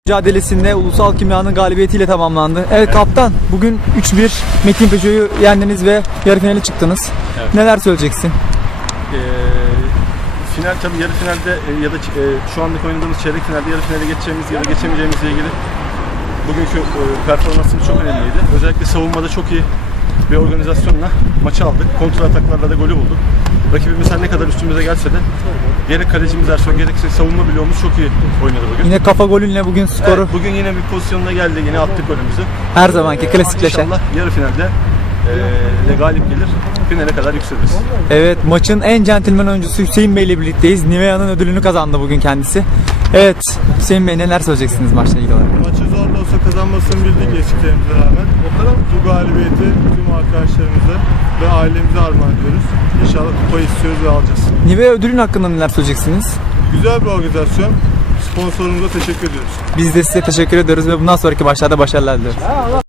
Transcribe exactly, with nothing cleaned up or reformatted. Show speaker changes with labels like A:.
A: mücadelesinde Ulusal Kimya'nın galibiyetiyle tamamlandı. Evet, evet kaptan, bugün üç bir Metin Peugeot'u yendiniz ve yarı finale çıktınız. Evet. Neler söyleyeceksin?
B: Ee, final tabii yarı finalde e, ya da e, şu andaki oynadığımız çeyrek finalde yarı finale geçeceğimiz ya da geçemeyeceğimizle ilgili bugünkü e, performansımız çok önemliydi. Özellikle savunmada çok iyi bir organizasyonla maçı aldık. Kontra ataklarla da golü bulduk. Rakibimiz her ne kadar üstümüze gelse de gerek kalecimiz Ersoy gerekse savunma bloğumuz çok iyi oynadı bugün.
A: Yine kafa golünle bugün skoru.
B: Evet, bugün yine bir pozisyonuna geldi. Yine attık golümüzü.
A: Her zamanki klasikleşen.
B: İnşallah yarı finalde e, de galip gelir. Finale kadar yükseliriz.
A: Evet, maçın en centilmen oyuncusu Hüseyin Bey ile birlikteyiz. Nivea'nın ödülünü kazandı bugün kendisi. Evet, Hüseyin Bey, neler söyleyeceksiniz maçla ilgili olarak?
C: Maçı zor da olsa kazanmasını bildik eksiklerimize rağmen. Bu galibiyeti tüm arkadaşlarımıza ve ailemize armağan ediyoruz. İnşallah kupayı istiyoruz ve alacağız.
A: Nivea ödülün hakkında neler söyleyeceksiniz?
C: Güzel bir organizasyon. Sponsorumuza teşekkür ediyoruz.
A: Biz de size teşekkür ediyoruz ve bundan sonraki maçlarda başarılar diliyoruz.